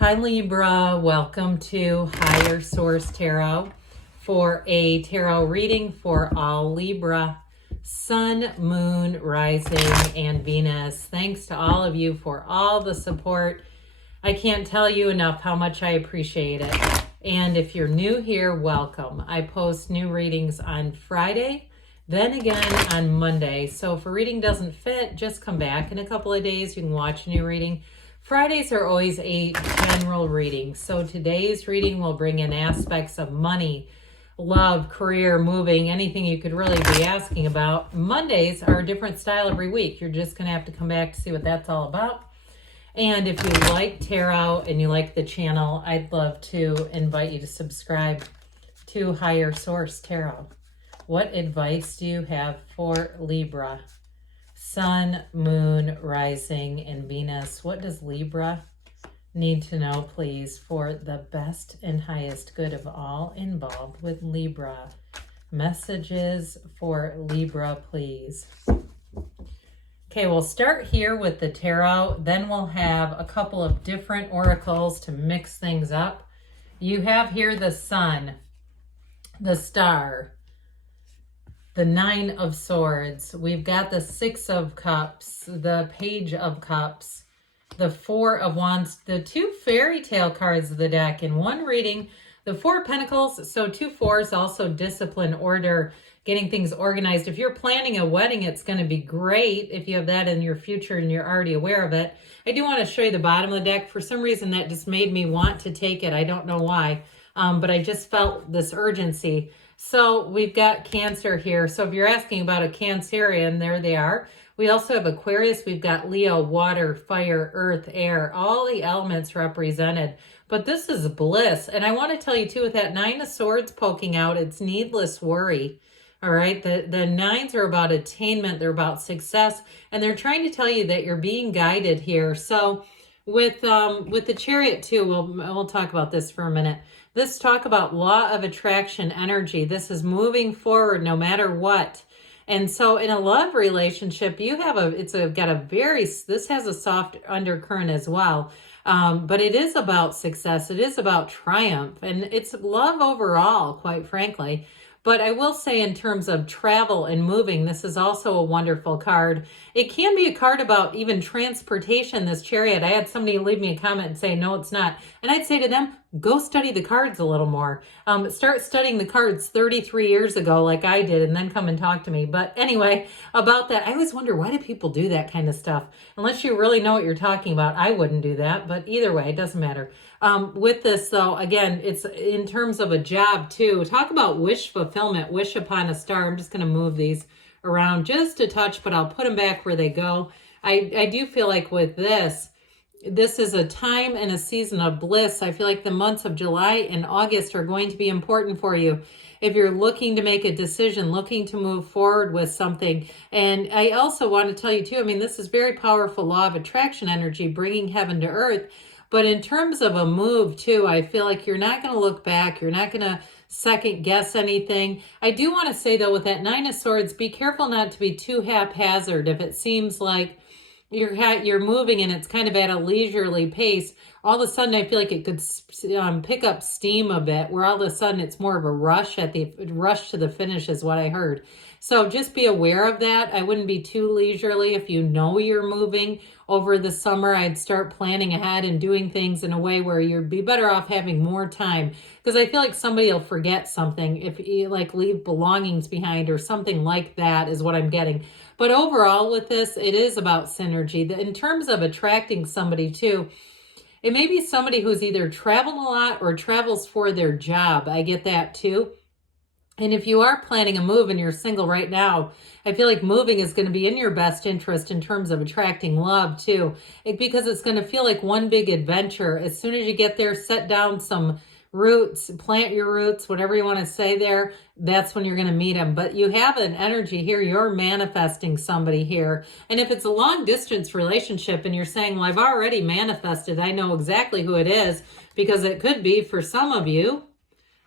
Hi Libra, welcome to Higher Source Tarot for a tarot reading for all Libra, Sun, Moon, Rising, and Venus. Thanks to all of you for all the support. I can't tell you enough how much I appreciate it. And if you're new here, welcome. I post new readings on Friday, then again on Monday. So if a reading doesn't fit, just come back in a couple of days. You can watch a new reading. Fridays are always a general reading. So today's reading will bring in aspects of money, love, career, moving, anything you could really be asking about. Mondays are a different style every week. You're just going to have to come back to see what that's all about. And if you like tarot and you like the channel, I'd love to invite you to subscribe to Higher Source Tarot. What advice do you have for Libra? Sun, Moon, Rising, and Venus. What does Libra need to know, please, for the best and highest good of all involved with Libra? Messages for Libra, please. Okay, we'll start here with the tarot. Then we'll have a couple of different oracles to mix things up. You have here the Sun, the Star, the Nine of Swords. We've got the Six of Cups, the Page of Cups, the Four of Wands, the two fairy tale cards of the deck. In one reading, the Four of Pentacles, so two fours, also discipline, order, getting things organized. If you're planning a wedding, it's going to be great if you have that in your future and you're already aware of it. I do want to show you the bottom of the deck. For some reason, that just made me want to take it. I don't know why, but I just felt this urgency. So we've got Cancer here. So if you're asking about a Cancerian, there they are. We also have Aquarius. We've got Leo, water, fire, earth, air, all the elements represented. But this is bliss. And I want to tell you too, with that Nine of Swords poking out, it's needless worry. All right. The nines are about attainment. They're about success. And they're trying to tell you that you're being guided here. So with the Chariot too, we'll talk about this for a minute. This talk about law of attraction energy. This is moving forward no matter what. And so in a love relationship, you have this has a soft undercurrent as well. But it is about success. It is about triumph, and it's love overall, quite frankly. But I will say in terms of travel and moving, this is also a wonderful card. It can be a card about even transportation, this Chariot. I had somebody leave me a comment and say, no, it's not. And I'd say to them, go study the cards a little more. Start studying the cards 33 years ago like I did, and then come and talk to me. But anyway, about that, I always wonder, why do people do that kind of stuff? Unless you really know what you're talking about, I wouldn't do that. But either way, it doesn't matter. With this, though, again, it's in terms of a job, too. Talk about wish fulfillment, wish upon a star. I'm just going to move these around just a touch, but I'll put them back where they go. I do feel like with this is a time and a season of bliss. I feel like the months of July and August are going to be important for you if you're looking to make a decision, looking to move forward with something. And I also want to tell you, too, I mean, this is very powerful law of attraction energy, bringing heaven to earth. But in terms of a move, too, I feel like you're not going to look back. You're not going to second guess anything. I do want to say, though, with that Nine of Swords, be careful not to be too haphazard. If it seems like you're moving and it's kind of at a leisurely pace, all of a sudden I feel like it could pick up steam a bit, where all of a sudden it's more of a rush to the finish is what I heard. So just be aware of that. I wouldn't be too leisurely. If you know you're moving over the summer, I'd start planning ahead and doing things in a way where you'd be better off having more time, because I feel like somebody will forget something if you like leave belongings behind or something like that is what I'm getting. But overall with this, it is about synergy. In terms of attracting somebody too, it may be somebody who's either traveled a lot or travels for their job. I get that too. And if you are planning a move and you're single right now, I feel like moving is going to be in your best interest in terms of attracting love too, because it's going to feel like one big adventure. As soon as you get there, set down some roots, plant your roots, whatever you want to say there, that's when you're going to meet them. But you have an energy here. You're manifesting somebody here. And if it's a long distance relationship and you're saying, well, I've already manifested, I know exactly who it is, because it could be for some of you,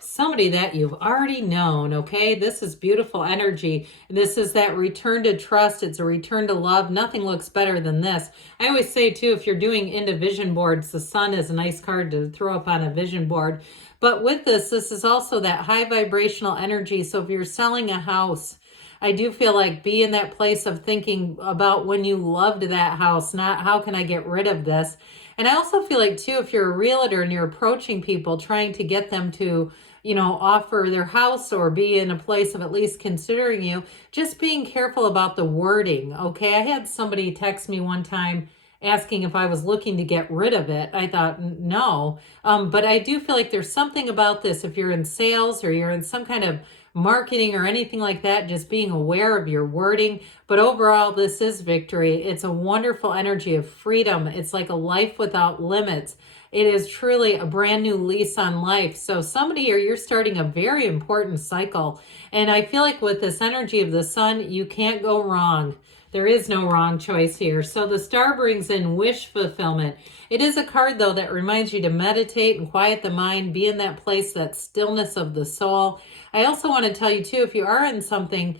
somebody that you've already known, okay? This is beautiful energy. This is that return to trust. It's a return to love. Nothing looks better than this. I always say, too, if you're doing into vision boards, the sun is a nice card to throw up on a vision board. But with this is also that high vibrational energy. So if you're selling a house, I do feel like be in that place of thinking about when you loved that house, not how can I get rid of this? And I also feel like, too, if you're a realtor and you're approaching people, trying to get them to, offer their house or be in a place of at least considering you, just being careful about the wording, okay? I had somebody text me one time asking if I was looking to get rid of it. I thought, no. But I do feel like there's something about this. If you're in sales or you're in some kind of marketing or anything like that, just being aware of your wording. But overall, this is victory. It's a wonderful energy of freedom. It's like a life without limits. It is truly a brand new lease on life. So somebody here, you're starting a very important cycle. And I feel like with this energy of the sun, you can't go wrong. There is no wrong choice here. So the star brings in wish fulfillment. It is a card, though, that reminds you to meditate and quiet the mind, be in that place, that stillness of the soul. I also want to tell you, too, if you are in something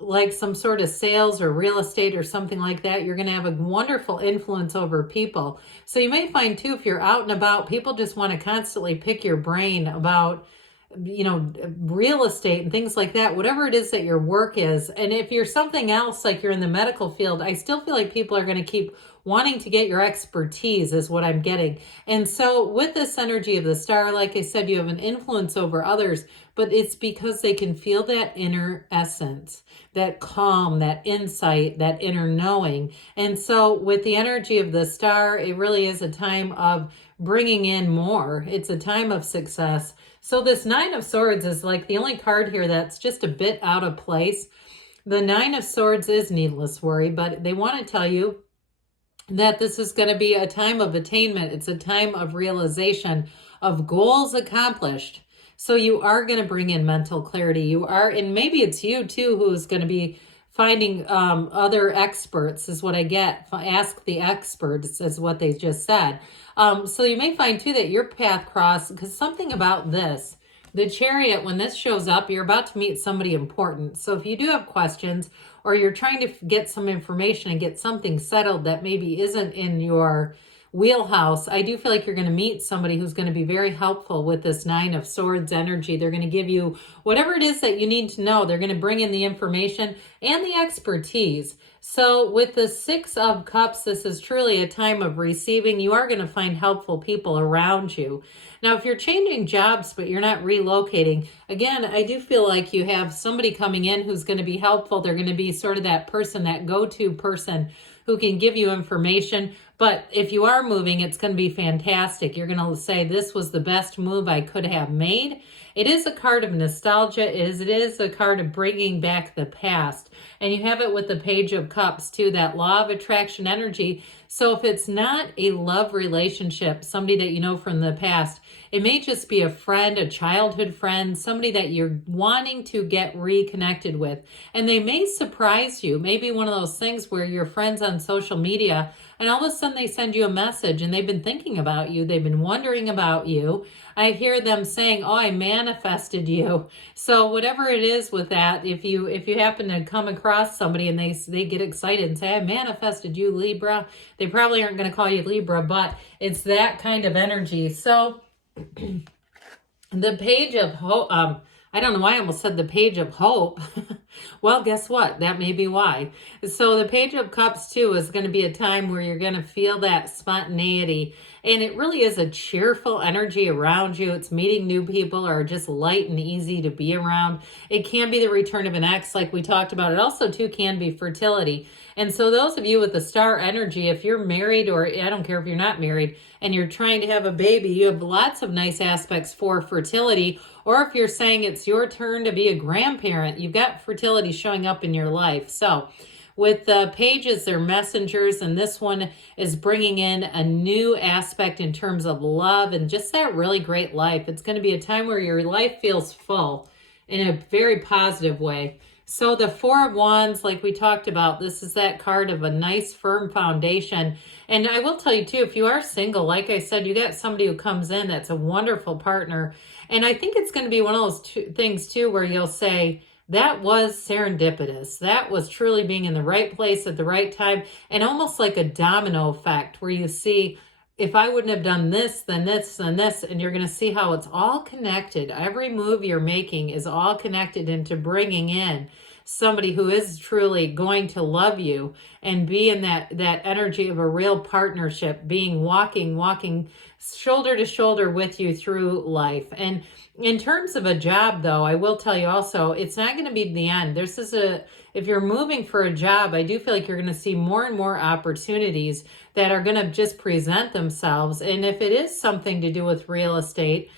like some sort of sales or real estate or something like that, you're going to have a wonderful influence over people. So you may find, too, if you're out and about, people just want to constantly pick your brain about real estate and things like that, whatever it is that your work is. And if you're something else, like you're in the medical field, I still feel like people are going to keep wanting to get your expertise is what I'm getting. And so with this energy of the star, like I said, you have an influence over others, but it's because they can feel that inner essence, that calm, that insight, that inner knowing. And so with the energy of the star, it really is a time of bringing in more. It's a time of success. So this Nine of Swords is like the only card here that's just a bit out of place. The Nine of Swords is needless worry, but they want to tell you that this is going to be a time of attainment. It's a time of realization of goals accomplished. So you are going to bring in mental clarity. You are, and maybe it's you too who's going to be finding other experts is what I get. Ask the experts is what they just said. So you may find too that your path cross, because something about this, the Chariot, when this shows up, you're about to meet somebody important. So if you do have questions or you're trying to get some information and get something settled that maybe isn't in your wheelhouse, I do feel like you're going to meet somebody who's going to be very helpful with this Nine of Swords energy. They're going to give you whatever it is that you need to know. They're going to bring in the information and the expertise. So with the Six of Cups, this is truly a time of receiving. You are going to find helpful people around you. Now, if you're changing jobs, but you're not relocating, again, I do feel like you have somebody coming in who's going to be helpful. They're going to be sort of that person, that go-to person who can give you information. But if you are moving, it's going to be fantastic. You're going to say, this was the best move I could have made. It is a card of nostalgia. It is a card of bringing back the past. And you have it with the Page of Cups too, that law of attraction energy. So if it's not a love relationship, somebody that you know from the past, it may just be a friend, a childhood friend, somebody that you're wanting to get reconnected with. And they may surprise you. Maybe one of those things where you're friends on social media and all of a sudden they send you a message and they've been thinking about you. They've been wondering about you. I hear them saying, oh, I manifested you. So whatever it is with that, if you happen to come across somebody and they get excited and say, I manifested you, Libra, they probably aren't going to call you Libra, but it's that kind of energy. So the Page of Hope, I don't know why I almost said the Page of Hope. Well, guess what? That may be why. So the Page of Cups, too, is going to be a time where you're going to feel that spontaneity. And it really is a cheerful energy around you. It's meeting new people or just light and easy to be around. It can be the return of an ex, like we talked about. It also, too, can be fertility. And so those of you with the star energy, if you're married or I don't care if you're not married and you're trying to have a baby, you have lots of nice aspects for fertility. Or if you're saying it's your turn to be a grandparent, you've got fertility showing up in your life. So with the pages, they're messengers, and this one is bringing in a new aspect in terms of love and just that really great life. It's going to be a time where your life feels full in a very positive way. So the Four of Wands, like we talked about, this is that card of a nice firm foundation. And I will tell you too, if you are single, like I said, you got somebody who comes in that's a wonderful partner. And I think it's going to be one of those things too where you'll say, that was serendipitous. That was truly being in the right place at the right time, and almost like a domino effect where you see, if I wouldn't have done this, then this, and this, and you're going to see how it's all connected. Every move you're making is all connected into bringing in somebody who is truly going to love you and be in that energy of a real partnership, being walking shoulder to shoulder with you through life. And in terms of a job, though, I will tell you also, it's not going to be the end. If you're moving for a job, I do feel like you're going to see more and more opportunities that are going to just present themselves. And if it is something to do with real estate,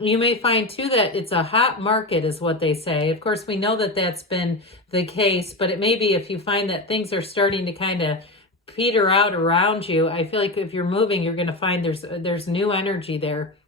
you may find too that it's a hot market is what they say. Of course, we know that that's been the case, but it may be if you find that things are starting to kind of peter out around you. I feel like if you're moving, you're going to find there's new energy there.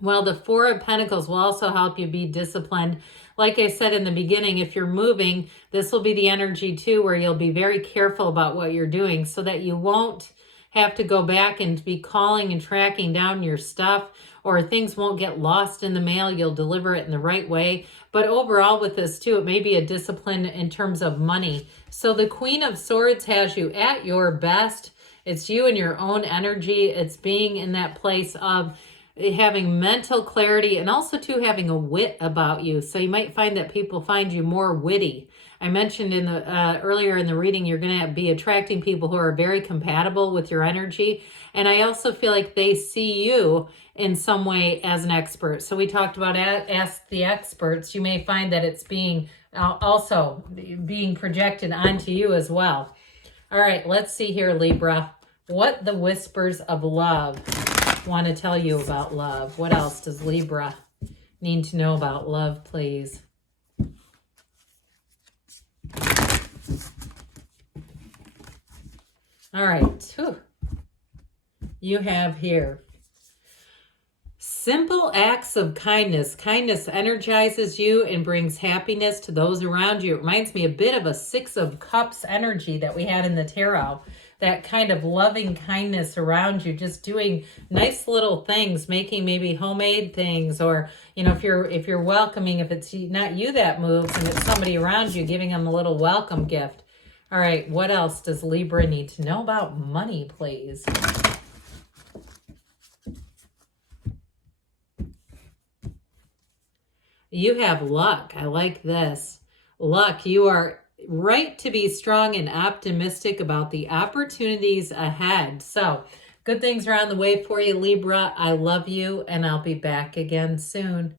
Well, the Four of Pentacles will also help you be disciplined. Like I said in the beginning, if you're moving, this will be the energy too where you'll be very careful about what you're doing so that you won't have to go back and be calling and tracking down your stuff, or things won't get lost in the mail. You'll deliver it in the right way. But overall with this too, it may be a discipline in terms of money. So the Queen of Swords has you at your best. It's you and your own energy. It's being in that place of having mental clarity and also too having a wit about you. So you might find that people find you more witty. I mentioned in the earlier in the reading, you're going to be attracting people who are very compatible with your energy. And I also feel like they see you in some way as an expert. So we talked about ask the experts. You may find that it's being also being projected onto you as well. All right, let's see here, Libra. What the whispers of love want to tell you about love. What else does Libra need to know about love, please? All right. Whew. You have here simple acts of kindness. Kindness energizes you and brings happiness to those around you. It reminds me a bit of a Six of Cups energy that we had in the tarot. That kind of loving kindness around you, just doing nice little things, making maybe homemade things, or, you know, if you're welcoming, if it's not you that moves and it's somebody around you, giving them a little welcome gift. All right, what else does Libra need to know about money, please? You have luck. I like this. Luck. You are right to be strong and optimistic about the opportunities ahead. So, good things are on the way for you, Libra. I love you, and I'll be back again soon.